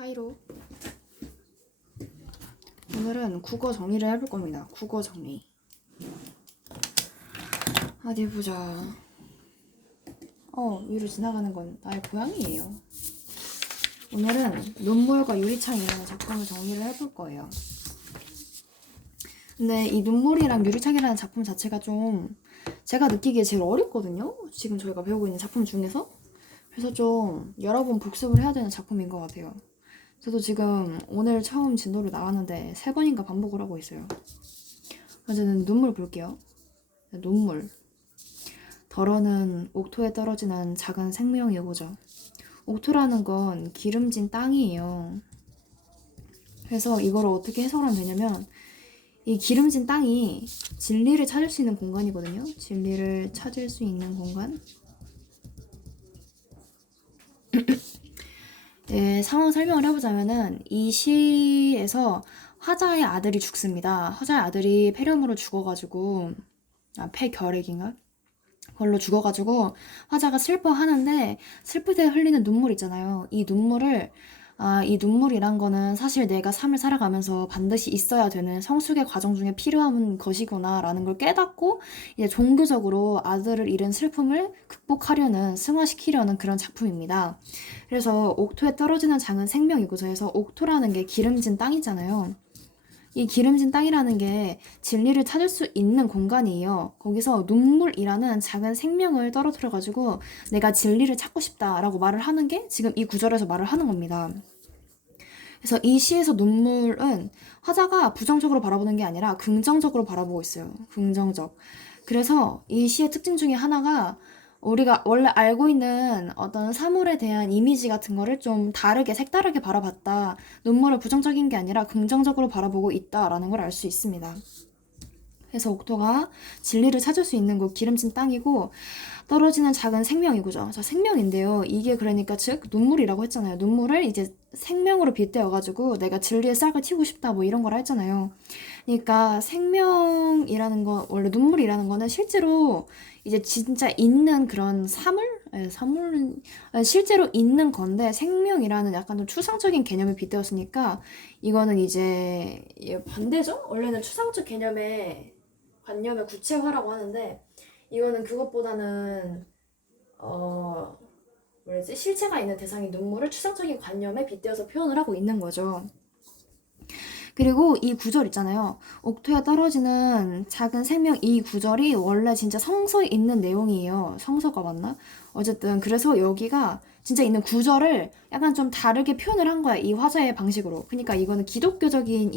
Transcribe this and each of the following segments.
하이로. 오늘은 국어 정리를 해볼 겁니다. 국어 정리. 어디 보자. 위로 지나가는 건 나의 고양이에요. 오늘은 눈물과 유리창이라는 작품을 정리를 해볼 거예요. 근데 이 눈물이랑 유리창이라는 작품 자체가 좀 제가 느끼기에 제일 어렵거든요. 지금 저희가 배우고 있는 작품 중에서. 그래서 좀 여러 번 복습을 해야 되는 작품인 것 같아요. 저도 지금 오늘 처음 진도를 나왔는데 3번인가 반복을 하고 있어요. 이제는 눈물 볼게요. 눈물. 덜어는 옥토에 떨어지는 작은 생명이고죠. 옥토라는 건 기름진 땅이에요. 그래서 이걸 어떻게 해석하면 되냐면 이 기름진 땅이 진리를 찾을 수 있는 공간이거든요. 진리를 찾을 수 있는 공간. 네, 상황 설명을 해보자면은 이 시에서 화자의 아들이 죽습니다. 화자의 아들이 폐렴으로 죽어가지고 폐결핵인가? 그걸로 죽어가지고 화자가 슬퍼하는데 슬플 때 흘리는 눈물 있잖아요. 이 눈물이란 거는 사실 내가 삶을 살아가면서 반드시 있어야 되는 성숙의 과정 중에 필요한 것이구나 라는 걸 깨닫고 이제 종교적으로 아들을 잃은 슬픔을 극복하려는 승화시키려는 그런 작품입니다. 그래서 옥토에 떨어지는 작은 생명이고서 해서 옥토라는 게 기름진 땅이잖아요. 이 기름진 땅이라는 게 진리를 찾을 수 있는 공간이에요. 거기서 눈물이라는 작은 생명을 떨어뜨려가지고 내가 진리를 찾고 싶다라고 말을 하는 게 지금 이 구절에서 말을 하는 겁니다. 그래서 이 시에서 눈물은 화자가 부정적으로 바라보는 게 아니라 긍정적으로 바라보고 있어요. 긍정적. 그래서 이 시의 특징 중에 하나가 우리가 원래 알고 있는 어떤 사물에 대한 이미지 같은 거를 좀 다르게, 색다르게 바라봤다. 눈물을 부정적인 게 아니라 긍정적으로 바라보고 있다라는 걸 알 수 있습니다. 그래서 옥토가 진리를 찾을 수 있는 곳 기름진 땅이고 떨어지는 작은 생명이고죠. 자, 생명인데요. 이게 그러니까 즉 눈물이라고 했잖아요. 눈물을 이제 생명으로 빗대어가지고 내가 진리의 싹을 틔우고 싶다 뭐 이런 거라 했잖아요. 그러니까 생명이라는 거 원래 눈물이라는 거는 실제로 이제 진짜 있는 그런 사물은 실제로 있는 건데 생명이라는 약간 좀 추상적인 개념을 빗대었으니까 이거는 이제 반대죠? 원래는 추상적 개념의 관념의 구체화라고 하는데 이거는 그것보다는 뭐지 실체가 있는 대상인 눈물을 추상적인 관념에 빗대어서 표현을 하고 있는 거죠. 그리고 이 구절 있잖아요. 옥토에 떨어지는 작은 생명 이 구절이 원래 진짜 성서에 있는 내용이에요. 성서가 맞나? 어쨌든 그래서 여기가 진짜 있는 구절을 약간 좀 다르게 표현을 한 거야. 이 화자의 방식으로. 그러니까 이거는 기독교적인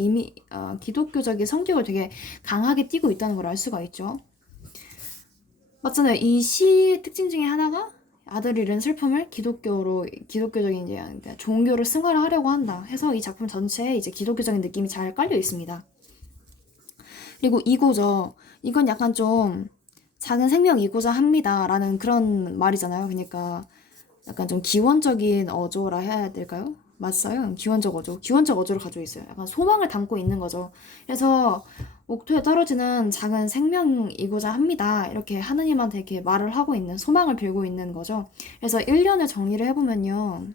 성격을 되게 강하게 띠고 있다는 걸 알 수가 있죠. 맞잖아요. 이 시의 특징 중에 하나가 아들 잃은 슬픔을 기독교적인 이제 종교를 승화하려고 한다 해서 이 작품 전체에 이제 기독교적인 느낌이 잘 깔려 있습니다. 그리고 이고죠. 이건 약간 좀 작은 생명이고자 합니다라는 그런 말이잖아요. 그러니까 약간 좀 기원적인 어조라 해야 될까요? 맞아요. 기원적 어조를 가지고 있어요. 약간 소망을 담고 있는 거죠. 그래서 옥토에 떨어지는 작은 생명이고자 합니다. 이렇게 하느님한테 이렇게 말을 하고 있는, 소망을 빌고 있는 거죠. 그래서 1년을 정리를 해보면요.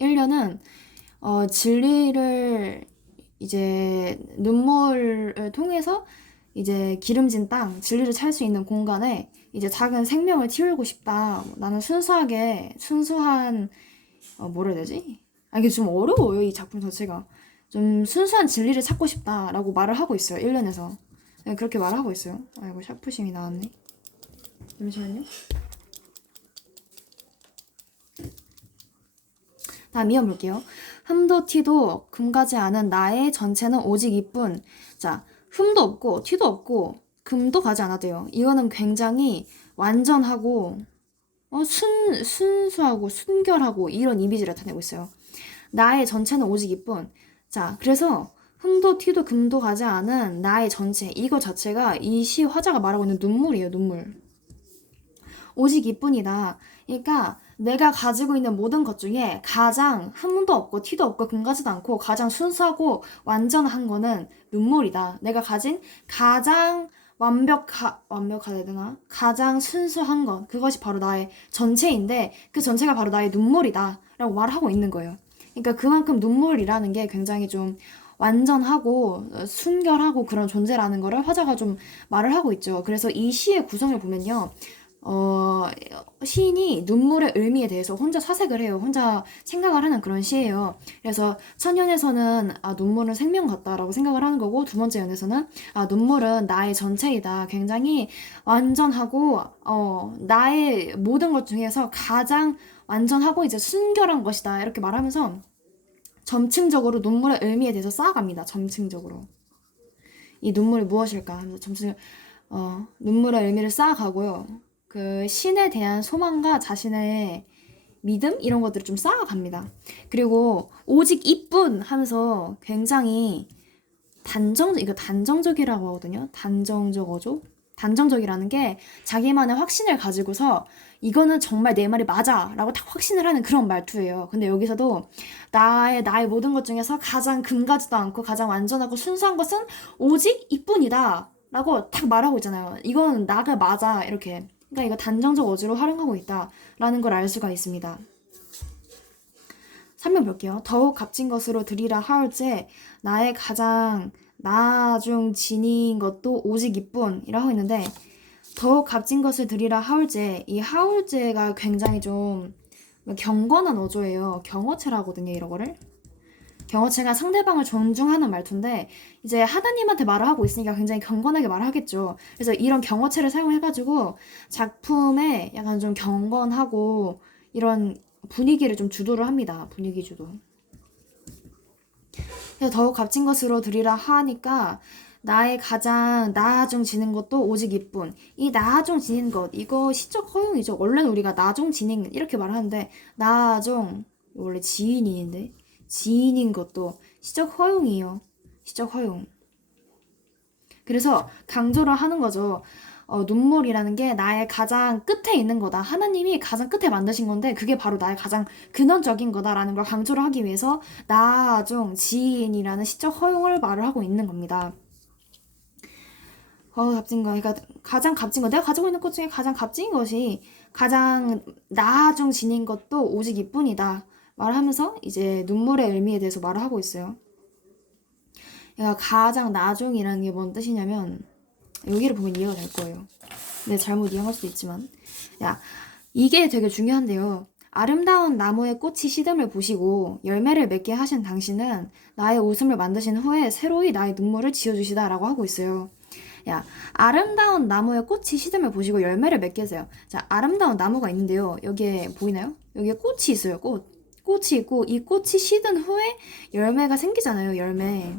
1년은 진리를 이제 눈물을 통해서 이제 기름진 땅, 진리를 찾을 수 있는 공간에 이제 작은 생명을 틔우고 싶다. 나는 순수한 뭐라 해야 되지? 이게 좀 어려워요, 이 작품 자체가. 좀 순수한 진리를 찾고 싶다라고 말을 하고 있어요, 1년에서. 네, 그렇게 말을 하고 있어요. 아이고, 샤프심이 나왔네. 잠시만요. 다음 이어 볼게요. 흠도 티도 금가지 않은 나의 전체는 오직 이뿐. 자, 흠도 없고 티도 없고 금도 가지 않아도요. 이거는 굉장히 완전하고 순수하고 순결하고 이런 이미지를 나타내고 있어요. 나의 전체는 오직 이뿐. 자, 그래서 흠도 티도 금도 가지 않은 나의 전체 이거 자체가 이 시 화자가 말하고 있는 눈물이에요. 눈물. 오직 이뿐이다. 그러니까 내가 가지고 있는 모든 것 중에 가장 흠도 없고 티도 없고 금가지도 않고 가장 순수하고 완전한 거는 눈물이다. 내가 가진 가장 완벽하다 해야 되나? 가장 순수한 것. 그것이 바로 나의 전체인데 그 전체가 바로 나의 눈물이다. 라고 말하고 있는 거예요. 그러니까 그만큼 눈물이라는 게 굉장히 좀 완전하고 순결하고 그런 존재라는 거를 화자가 좀 말을 하고 있죠. 그래서 이 시의 구성을 보면요. 어, 시인이 눈물의 의미에 대해서 혼자 사색을 해요. 혼자 생각을 하는 그런 시예요. 그래서 첫 연에서는 눈물은 생명 같다라고 생각을 하는 거고, 두 번째 연에서는 눈물은 나의 전체이다. 굉장히 완전하고 나의 모든 것 중에서 가장 완전하고 이제 순결한 것이다. 이렇게 말하면서 점층적으로 눈물의 의미에 대해서 쌓아갑니다. 점층적으로. 이 눈물이 무엇일까 하면서 눈물의 의미를 쌓아가고요. 그 신에 대한 소망과 자신의 믿음 이런 것들을 좀 쌓아갑니다. 그리고 오직 이뿐 하면서 굉장히 이거 단정적이라고 하거든요. 단정적어조? 단정적이라는 게 자기만의 확신을 가지고서 이거는 정말 내 말이 맞아 라고 딱 확신을 하는 그런 말투예요. 근데 여기서도 나의 모든 것 중에서 가장 금가지도 않고 가장 완전하고 순수한 것은 오직 이뿐이다 라고 딱 말하고 있잖아요. 이건 나가 맞아 이렇게. 그러니까 이거 단정적 어조로 활용하고 있다라는 걸 알 수가 있습니다. 설명 볼게요. 더욱 값진 것으로 드리라 하올제 나의 가장 나중 지닌 것도 오직 이뿐이라고 했는데 더욱 값진 것을 드리라 하올제 이 하올제가 굉장히 좀 경건한 어조예요. 경어체라거든요. 이런 거를. 경어체가 상대방을 존중하는 말투인데 이제 하나님한테 말을 하고 있으니까 굉장히 경건하게 말을 하겠죠. 그래서 이런 경어체를 사용해가지고 작품에 약간 좀 경건하고 이런 분위기를 좀 주도를 합니다. 분위기 주도. 그래서 더욱 값진 것으로 드리라 하니까 나의 가장 나중 지는 것도 오직 이뿐. 이 나중 지닌 것 이거 시적 허용이죠. 원래는 우리가 나중 지닌 이렇게 말하는데 나중 원래 지인인데 지인인 것도 시적 허용이에요. 시적 허용. 그래서 강조를 하는 거죠. 눈물이라는 게 나의 가장 끝에 있는 거다. 하나님이 가장 끝에 만드신 건데 그게 바로 나의 가장 근원적인 거다라는 걸 강조를 하기 위해서 나중 지인이라는 시적 허용을 말을 하고 있는 겁니다. 값진 거. 그러니까 가장 값진 거. 내가 가지고 있는 것 중에 가장 값진 것이 가장 나중 지닌 것도 오직 이뿐이다. 말하면서 이제 눈물의 의미에 대해서 말을 하고 있어요. 그러니까 가장 나중이라는 게 뭔 뜻이냐면 여기를 보면 이해가 될 거예요. 근데 잘못 이해할 수도 있지만 이게 되게 중요한데요. 아름다운 나무의 꽃이 시듬을 보시고 열매를 맺게 하신 당신은 나의 웃음을 만드신 후에 새로이 나의 눈물을 지어주시다라고 하고 있어요. 아름다운 나무의 꽃이 시듬을 보시고 열매를 맺게 하세요. 자, 아름다운 나무가 있는데요. 여기에 보이나요? 여기에 꽃이 있어요. 꽃이 있고 이 꽃이 시든 후에 열매가 생기잖아요. 열매.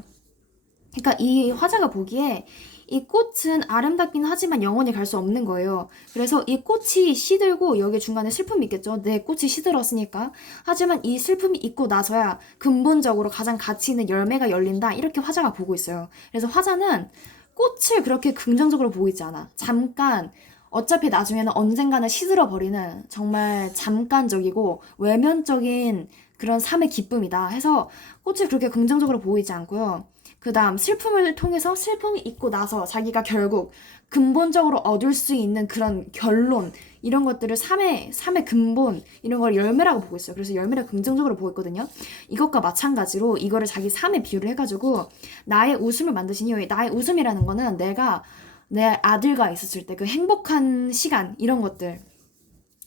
그러니까 이 화자가 보기에 이 꽃은 아름답긴 하지만 영원히 갈 수 없는 거예요. 그래서 이 꽃이 시들고 여기 중간에 슬픔이 있겠죠. 내 꽃이 시들었으니까. 하지만 이 슬픔이 있고 나서야 근본적으로 가장 가치 있는 열매가 열린다. 이렇게 화자가 보고 있어요. 그래서 화자는 꽃을 그렇게 긍정적으로 보고 있지 않아. 잠깐 어차피 나중에는 언젠가는 시들어버리는 정말 잠깐적이고 외면적인 그런 삶의 기쁨이다 해서 꽃을 그렇게 긍정적으로 보고 있지 않고요. 그 다음 슬픔을 통해서 슬픔이 있고 나서 자기가 결국 근본적으로 얻을 수 있는 그런 결론 이런 것들을 삶의 근본 이런 걸 열매라고 보고 있어요. 그래서 열매를 긍정적으로 보고 있거든요. 이것과 마찬가지로 이거를 자기 삶에 비유를 해가지고 나의 웃음을 만드신 이후에 나의 웃음이라는 거는 내가 내 아들과 있었을 때 그 행복한 시간 이런 것들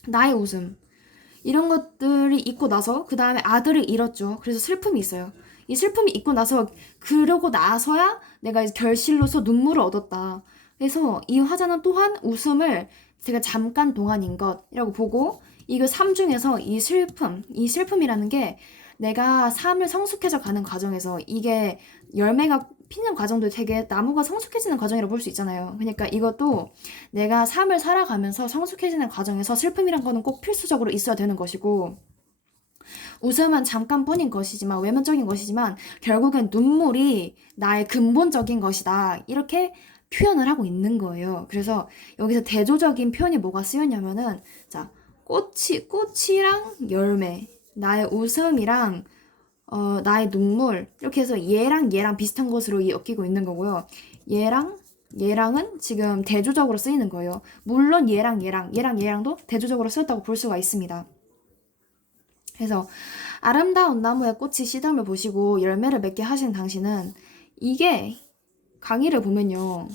나의 웃음 이런 것들이 있고 나서 그 다음에 아들을 잃었죠. 그래서 슬픔이 있어요. 이 슬픔이 있고 나서 그러고 나서야 내가 결실로서 눈물을 얻었다. 그래서 이 화자는 또한 웃음을 제가 잠깐 동안인 것이라고 보고 이거 삶 중에서 이 슬픔이라는 게 내가 삶을 성숙해져 가는 과정에서 이게 열매가 피는 과정도 되게 나무가 성숙해지는 과정이라고 볼 수 있잖아요. 그러니까 이것도 내가 삶을 살아가면서 성숙해지는 과정에서 슬픔이란 거는 꼭 필수적으로 있어야 되는 것이고 웃음은 잠깐뿐인 것이지만 외면적인 것이지만 결국은 눈물이 나의 근본적인 것이다. 이렇게 표현을 하고 있는 거예요. 그래서 여기서 대조적인 표현이 뭐가 쓰였냐면은 자 꽃이랑 열매 나의 웃음이랑 나의 눈물 이렇게 해서 얘랑 비슷한 것으로 엮이고 있는 거고요. 얘랑은 지금 대조적으로 쓰이는 거예요. 물론 얘랑도 대조적으로 쓰였다고 볼 수가 있습니다. 그래서 아름다운 나무의 꽃이 시덤을 보시고 열매를 맺게 하신 당신은, 이게 강의를 보면요.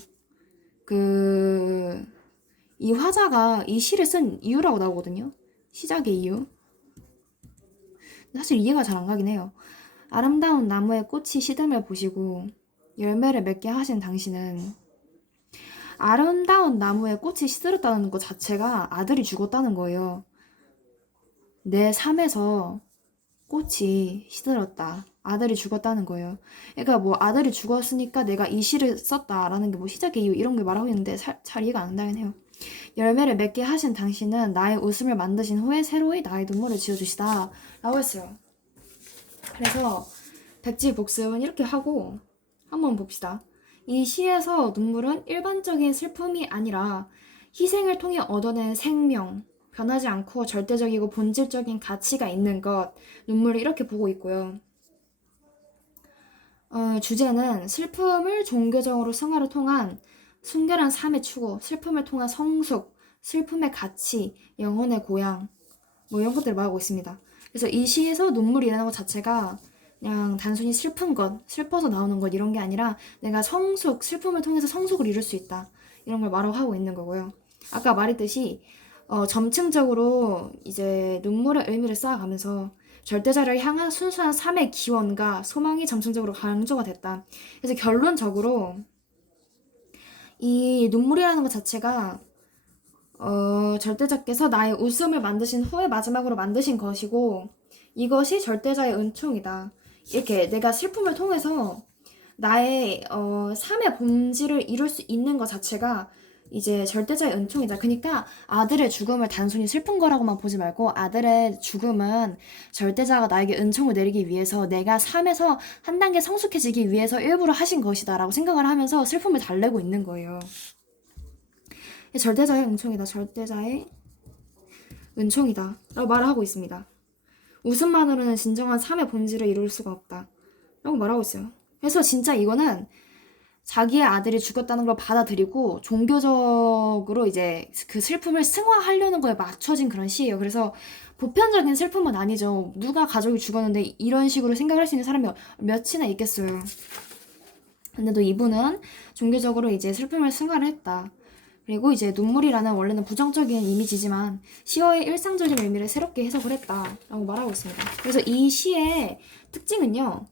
그, 이 화자가 이 시를 쓴 이유라고 나오거든요. 시작의 이유. 사실 이해가 잘 안 가긴 해요. 아름다운 나무의 꽃이 시듬을 보시고 열매를 맺게 하신 당신은, 아름다운 나무에 꽃이 시들었다는 것 자체가 아들이 죽었다는 거예요. 내 삶에서 꽃이 시들었다. 아들이 죽었다는 거예요. 그러니까 뭐 아들이 죽었으니까 내가 이 시를 썼다라는 게 뭐 시작의 이유 이런 게 말하고 있는데 잘 이해가 안 나긴 해요. 열매를 맺게 하신 당신은 나의 웃음을 만드신 후에 새로이 나의 눈물을 지어주시다 라고 했어요. 그래서 백지복습은 이렇게 하고 한번 봅시다. 이 시에서 눈물은 일반적인 슬픔이 아니라 희생을 통해 얻어낸 생명, 변하지 않고 절대적이고 본질적인 가치가 있는 것, 눈물을 이렇게 보고 있고요. 주제는 슬픔을 종교적으로 승화를 통한 순결한 삶의 추구, 슬픔을 통한 성숙, 슬픔의 가치, 영혼의 고향, 뭐 이런 것들을 말하고 있습니다. 그래서 이 시에서 눈물이라는 것 자체가 그냥 단순히 슬픈 것, 슬퍼서 나오는 것 이런 게 아니라 내가 성숙, 슬픔을 통해서 성숙을 이룰 수 있다. 이런 걸 말하고 있는 거고요. 아까 말했듯이 점층적으로 이제 눈물의 의미를 쌓아가면서 절대자를 향한 순수한 삶의 기원과 소망이 점층적으로 강조가 됐다. 그래서 결론적으로 이 눈물이라는 것 자체가 절대자께서 나의 웃음을 만드신 후에 마지막으로 만드신 것이고 이것이 절대자의 은총이다. 이렇게 내가 슬픔을 통해서 나의 삶의 본질을 이룰 수 있는 것 자체가 이제 절대자의 은총이다. 그러니까 아들의 죽음을 단순히 슬픈 거라고만 보지 말고 아들의 죽음은 절대자가 나에게 은총을 내리기 위해서 내가 삶에서 한 단계 성숙해지기 위해서 일부러 하신 것이다 라고 생각을 하면서 슬픔을 달래고 있는 거예요. 절대자의 은총이다. 절대자의 은총이다 라고 말을 하고 있습니다. 웃음만으로는 진정한 삶의 본질을 이룰 수가 없다 라고 말하고 있어요. 그래서 진짜 이거는 자기의 아들이 죽었다는 걸 받아들이고 종교적으로 이제 그 슬픔을 승화하려는 거에 맞춰진 그런 시예요. 그래서 보편적인 슬픔은 아니죠. 누가 가족이 죽었는데 이런 식으로 생각할 수 있는 사람이 몇이나 있겠어요. 근데도 이분은 종교적으로 이제 슬픔을 승화를 했다. 그리고 이제 눈물이라는 원래는 부정적인 이미지지만 시어의 일상적인 의미를 새롭게 해석을 했다라고 말하고 있습니다. 그래서 이 시의 특징은요.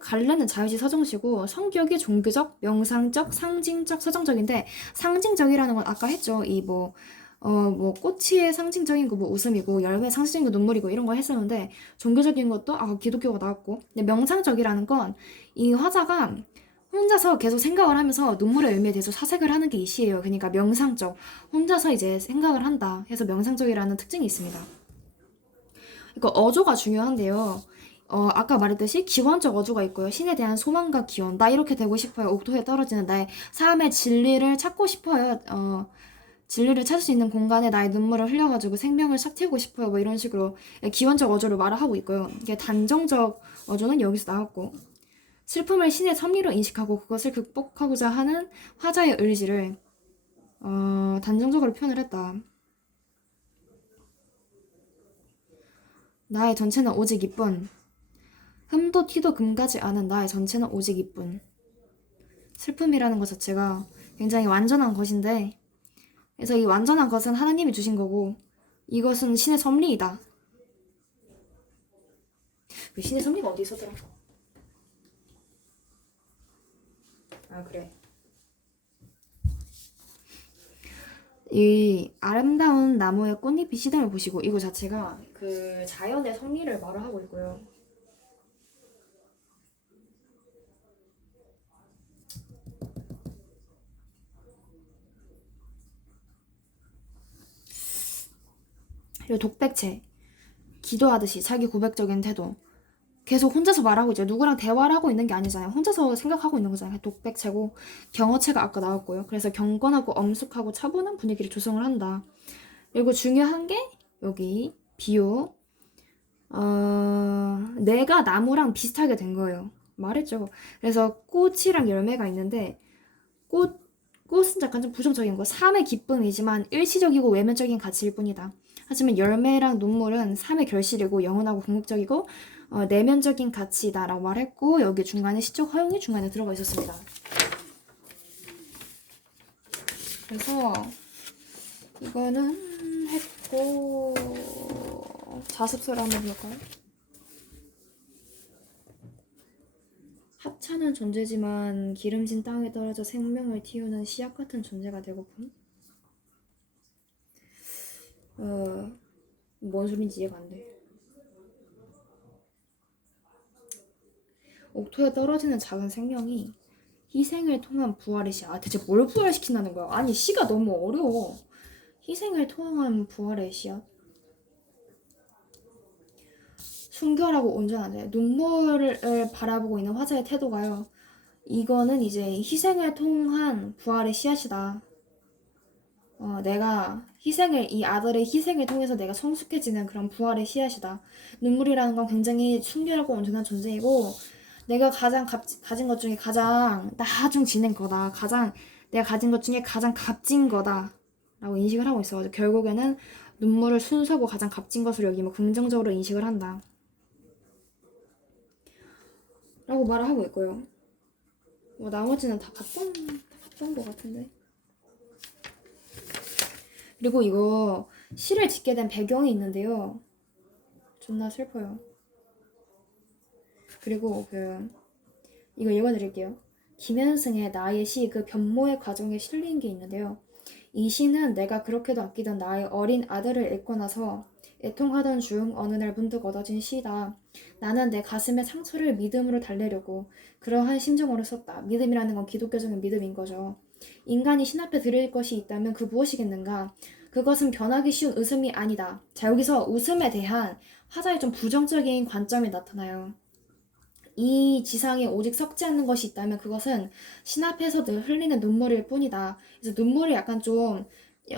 갈래는 자유시 서정시고 성격이 종교적, 명상적, 상징적, 서정적인데 상징적이라는 건 아까 했죠. 이 뭐 꽃이 상징적인 거 뭐 웃음이고 열매 상징적인 거 눈물이고 이런 거 했었는데 종교적인 것도 아까 기독교가 나왔고 근데 명상적이라는 건 이 화자가 혼자서 계속 생각을 하면서 눈물의 의미에 대해서 사색을 하는 게 이 시예요. 그러니까 명상적, 혼자서 이제 생각을 한다 해서 명상적이라는 특징이 있습니다. 그러니까 어조가 중요한데요. 아까 말했듯이 기원적 어조가 있고요. 신에 대한 소망과 기원. 나 이렇게 되고 싶어요. 옥토에 떨어지는 나의 삶의 진리를 찾고 싶어요. 진리를 찾을 수 있는 공간에 나의 눈물을 흘려가지고 생명을 싹 틔우고 싶어요. 뭐 이런 식으로 기원적 어조를 말을 하고 있고요. 이게 단정적 어조는 여기서 나왔고 슬픔을 신의 섭리로 인식하고 그것을 극복하고자 하는 화자의 의지를 단정적으로 표현을 했다. 나의 전체는 오직 이뿐. 흠도 티도 금가지 않은 나의 전체는 오직 이뿐. 슬픔이라는 것 자체가 굉장히 완전한 것인데 그래서 이 완전한 것은 하나님이 주신 거고 이것은 신의 섭리이다. 신의 섭리가 어디 있었더라? 아 그래. 이 아름다운 나무의 꽃잎이 시담을 보시고 이거 자체가 그 자연의 섭리를 말을 하고 있고요. 그리고 독백체, 기도하듯이 자기 고백적인 태도. 계속 혼자서 말하고 있죠. 누구랑 대화를 하고 있는 게 아니잖아요. 혼자서 생각하고 있는 거잖아요. 독백체고 경어체가 아까 나왔고요. 그래서 경건하고 엄숙하고 차분한 분위기를 조성을 한다. 그리고 중요한 게 여기 비유. 내가 나무랑 비슷하게 된 거예요. 말했죠. 그래서 꽃이랑 열매가 있는데 꽃은 약간 좀 부정적인 거. 삶의 기쁨이지만 일시적이고 외면적인 가치일 뿐이다. 하지만 열매랑 눈물은 삶의 결실이고 영원하고 궁극적이고 내면적인 가치다라고 말했고, 여기 중간에 시적 허용이 중간에 들어가 있었습니다. 그래서 이거는 했고, 자습서를 한번 볼까요? 하찮은 존재지만 기름진 땅에 떨어져 생명을 틔우는 씨앗 같은 존재가 되고픈. 뭔 소린지 이해가 안 돼. 옥토에 떨어지는 작은 생명이 희생을 통한 부활의 씨. 대체 뭘 부활시킨다는 거야? 아니, 시가 너무 어려워. 희생을 통한 부활의 씨앗. 순결하고 온전하대. 눈물을 바라보고 있는 화자의 태도가요. 이거는 이제 희생을 통한 부활의 씨앗이다. 내가 이 아들의 희생을 통해서 내가 성숙해지는 그런 부활의 씨앗이다. 눈물이라는 건 굉장히 순결하고 온전한 존재이고, 내가 가장 가진 것 중에 가장 나중 지낸 거다. 내가 가진 것 중에 가장 값진 거다. 라고 인식을 하고 있어가지고, 결국에는 눈물을 순수하고 가장 값진 것으로 여기면 긍정적으로 인식을 한다. 라고 말을 하고 있고요. 나머지는 다 봤던 것 같은데. 그리고 이거 시를 짓게 된 배경이 있는데요. 존나 슬퍼요. 그리고 이거 읽어드릴게요. 김현승의 나의 시 그 변모의 과정에 실린 게 있는데요. 이 시는 내가 그렇게도 아끼던 나의 어린 아들을 잃고 나서 애통하던 중 어느 날 문득 얻어진 시다. 나는 내 가슴의 상처를 믿음으로 달래려고 그러한 심정으로 썼다. 믿음이라는 건 기독교적인 믿음인 거죠. 인간이 신 앞에 드릴 것이 있다면 그 무엇이겠는가? 그것은 변하기 쉬운 웃음이 아니다. 자, 여기서 웃음에 대한 화자의 좀 부정적인 관점이 나타나요. 이 지상에 오직 썩지 않는 것이 있다면 그것은 신 앞에서 늘 흘리는 눈물일 뿐이다. 그래서 눈물이 약간 좀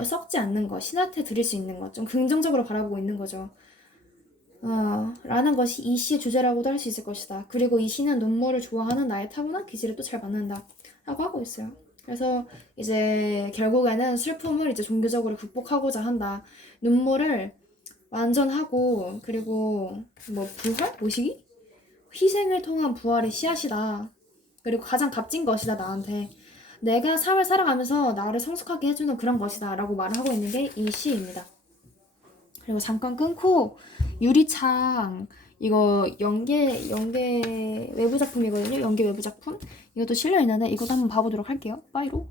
썩지 않는 것, 신 앞에 드릴 수 있는 것, 좀 긍정적으로 바라보고 있는 거죠. 라는 것이 이 시의 주제라고도 할 수 있을 것이다. 그리고 이 시는 눈물을 좋아하는 나의 타고난 기질에 또 잘 맞는다. 라고 하고 있어요. 그래서 이제 결국에는 슬픔을 이제 종교적으로 극복하고자 한다. 눈물을 완전하고, 그리고 부활? 모시기? 희생을 통한 부활의 씨앗이다. 그리고 가장 값진 것이다, 나한테. 내가 삶을 살아가면서 나를 성숙하게 해주는 그런 것이다 라고 말을 하고 있는 게 이 시입니다. 그리고 잠깐 끊고 유리창, 이거 연계 외부 작품이거든요. 연계 외부 작품. 이것도 실려 있는데 이것도 한번 봐보도록 할게요. 빠이로.